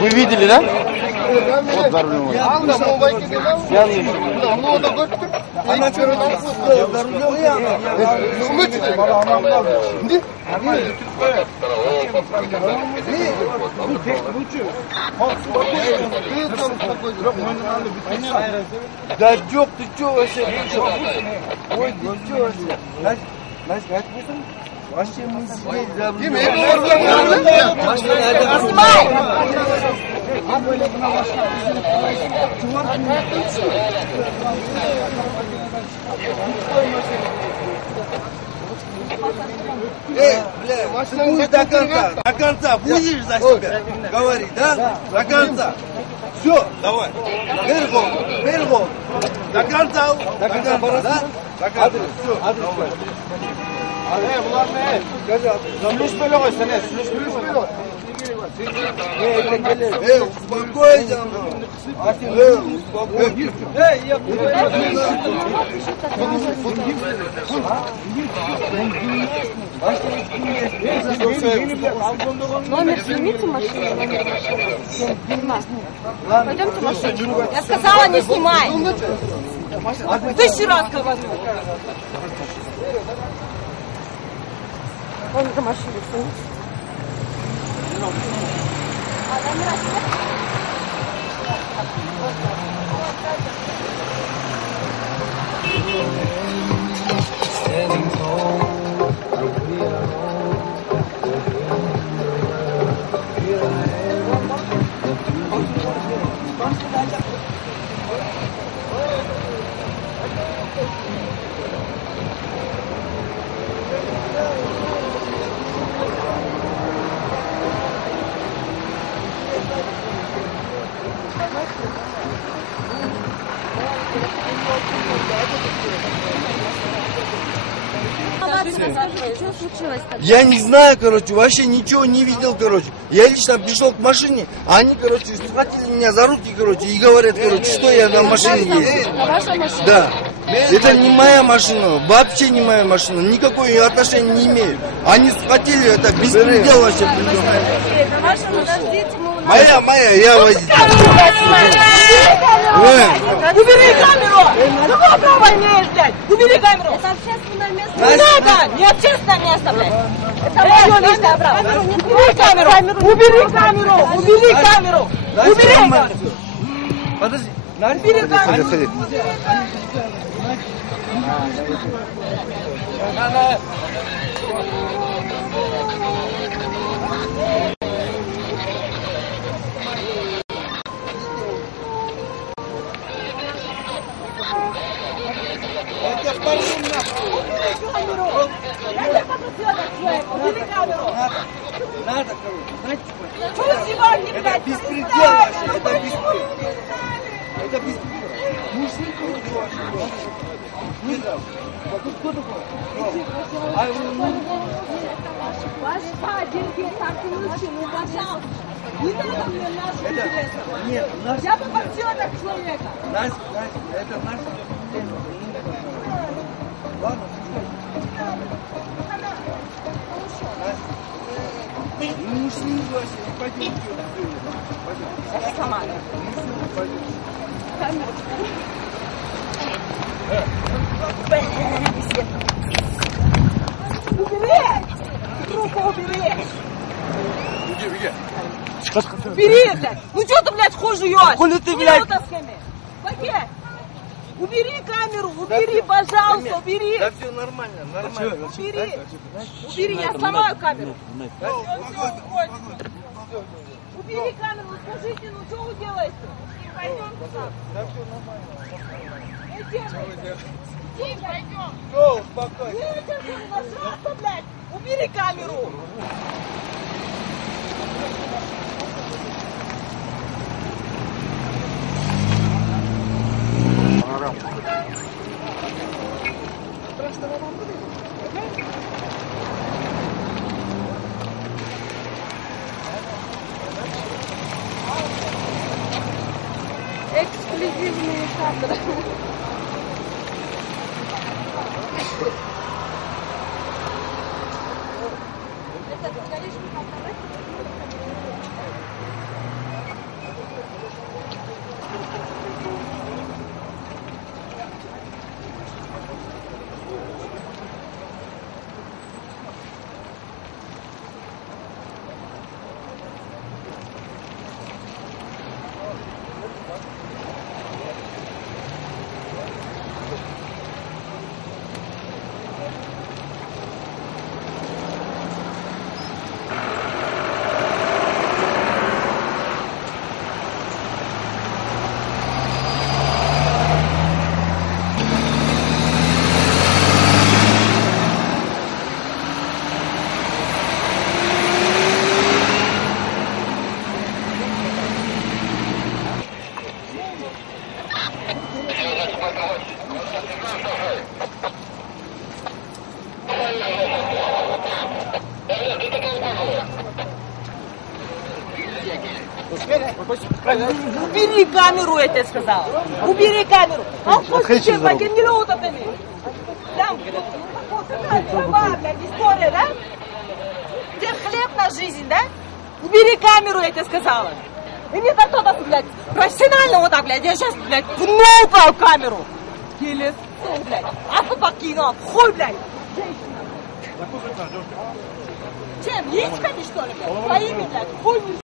Вы видели, да? Вот за рулем. Да, Джок, ты чё вообще? Ой, ты чё вообще? Настя, вообще мы сидели за рулем. Бля, будешь до конца. До конца будешь за себя говорить, да? До конца. Все, давай. Бергол. До конца. До конца, да? До конца. Все, давай. Успокойся. Номер снимите машину. Пойдемте в машину. Я сказала, не снимай. Тысячу раз говорю. Вон за машину снимите. Что случилось-то? Я не знаю, короче, вообще ничего не видел, короче. Я лично пришел к машине, а они, короче, схватили меня за руки, короче, и говорят, короче, что я на машине ездил. Ваша машина? Да. Это не моя машина, вообще не моя машина, никакой отношения не имею. Они схватили, это беспредел вообще. Ваша, подождите, Моя, я водитель. Убери камеру! Какого права имеешь, блядь? Убери камеру! Это общественное место. Не надо! Не общественное место, блядь! Это мое личное право! Убери камеру! Убери камеру! Убери камеру! Убери камеру! Подожди. Убери камеру! Надо, короче. Что сегодня, Это блядь? беспредел вообще, это беспредел. Это беспредел. Мужик вообще. Не знаю. Кто такой? Ваш деньги так и ну, пожалуйста. Не надо мне наши интересы. Нет, наш. Я попросила человека. Настя, это наш. Ладно. Ну, с ним вообще, пойдем. Я сама. Убери! Руку убери! Убери, блядь! Ну что ты, блядь, хуй жуешь? Хули ты, блядь? Пакет! Убери камеру, убери, пожалуйста, убери! Да все нормально, нормально. Убери! Убери, я сломаю камеру! Убери камеру, скажите, ну что вы делаете? Пойдемте сам. Да все нормально. Идем, пойдем. Все, успокойся. Нет, пожалуйста, блядь, убери камеру. Эксклюзивные кадры. Убери камеру, я тебе сказала. Убери камеру. Отпусти, покинь вот это мне. Там, трава, блядь, история, да? Где хлеб на жизнь, да? Убери камеру, я тебе сказала. И не так кто-то, блядь, профессионально вот так, блядь, я сейчас, блядь, пну камеру. Келес, блядь, а покинул, хуй, блядь. Чем, есть, что ли, блядь? Твоими, блядь, хуй.